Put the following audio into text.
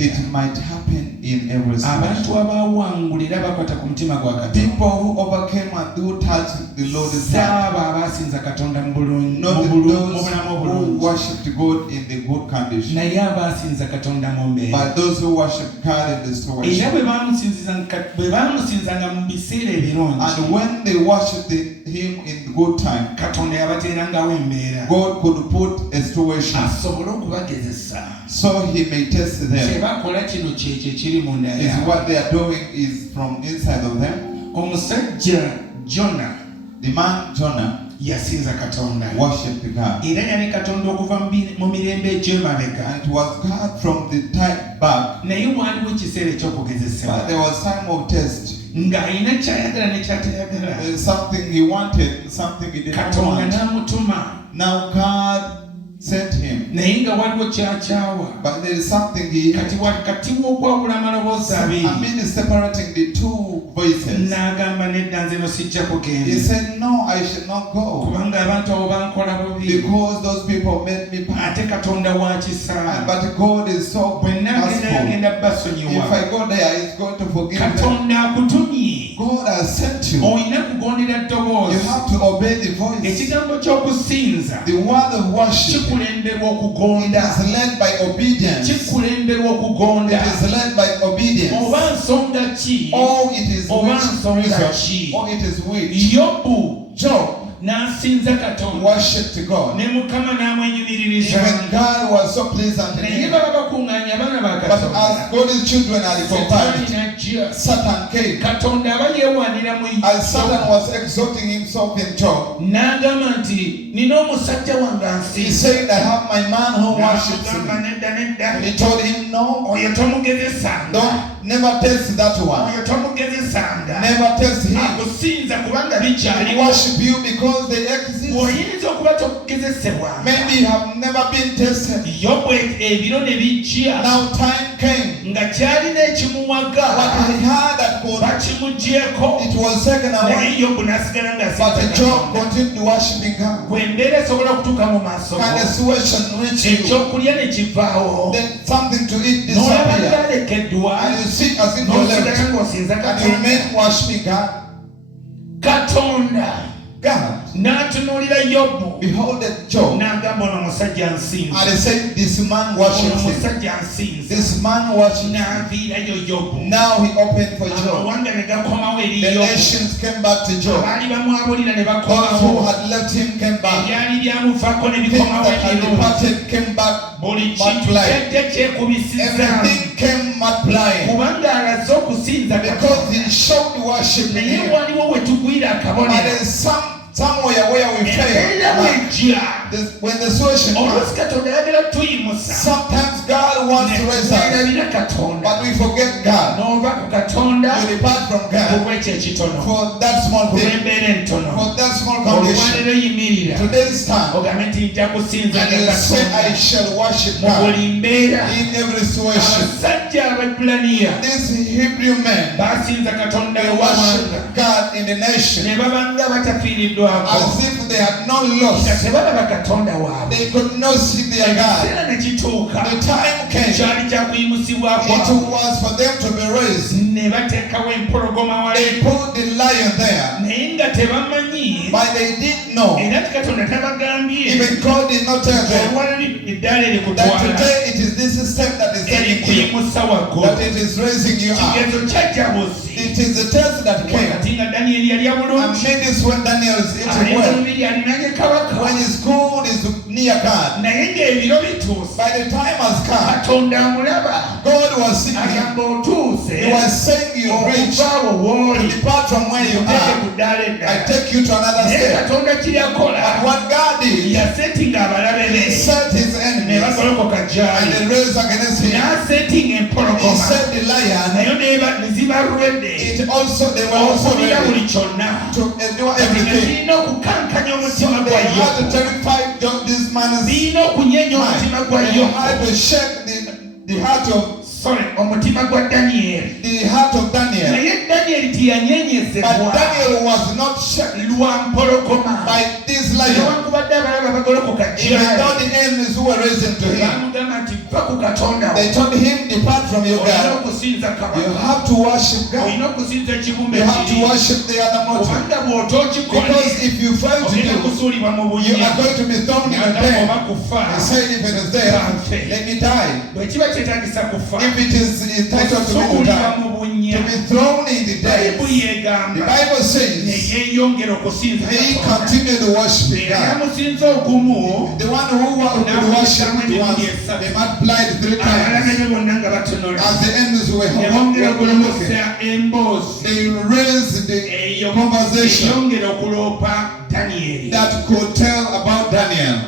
It might happen in every situation. People who overcame and who touched the Lord's hand. Not those who worshipped God in the good condition, but those who worshipped God in the situation. And when they worshipped Him in good time, God could put a situation so He may test them. Is what they are doing is from inside of them. The man Jonah worshipped God. And it was God from the time back. But there was time of test. Something he wanted, something he didn't want. Now God sent him. But there is something he had. I mean, separating the two voices. He said, no, I should not go, because those people made me bad. But God is so merciful. If I go there, He's going to forgive me. God has sent you. You have to obey the voice. The word of worship. It is led by obedience. It is led by obedience. Oh, it is which, or it is which. Job worshipped God. Even God was so pleased unto him. But as God's children are compiled, Satan came. As Satan was exalting himself in Job, he said, I have my man who worships me. He told him, no, don't, never test that one. Never test him. They worship you because they exist. Maybe you have never been tested. Now time came. What he had at God, it was taken away. But Job continued worshiping God. And the situation reached you. Then something to eat disappeared. And you sit as if you're left. And you remain worshiping God. God. Behold that Job. And they said, this man worships him. This man worships him. Now he opened for Job. The nations came back to Job. Those who had left him came back. Things that had departed came back multiplying. Everything came multiplying. Because he showed worship in him. And there is somewhere where we fail. When the situation comes, sometimes God wants to raise us, but we forget God. We depart from God for that small thing, for that small condition. Today's time, and you say, I shall worship God in every situation. These Hebrew men, they worship God in the nation as if they had not lost. They could not see their God. The time came. It was for them to be raised. They put the lion there, but they didn't know. Even God did not tell them that today it is this step that is taking you, that it is raising you up. It is the test that came. And made this when Daniel is eating well. When his gold is near God, by the time has come, God was seeking him. He was saying, you reach to depart from where you are. I take you to another step. But what God did, he set his enemies and they raised against him. He set the lion. It also, they were also ready to endure everything. So they had to terrify this man's mind. They had to shake the heart of The heart of Daniel. But Daniel was not shaken by this lion. Even though the enemies who were risen to him, they told him, depart from your God. You have to worship God. You have to worship the other mountain. Because if you fail to do, you are going to be thrown in a pen. He said, if it is there, let me die. If it is entitled to me to die, to be thrown in the depths, the Bible says, he continued to worship God. The one who worshipped once, they multiplied 3 times. As the enemies were looking, they raised the conversation that could tell about Daniel.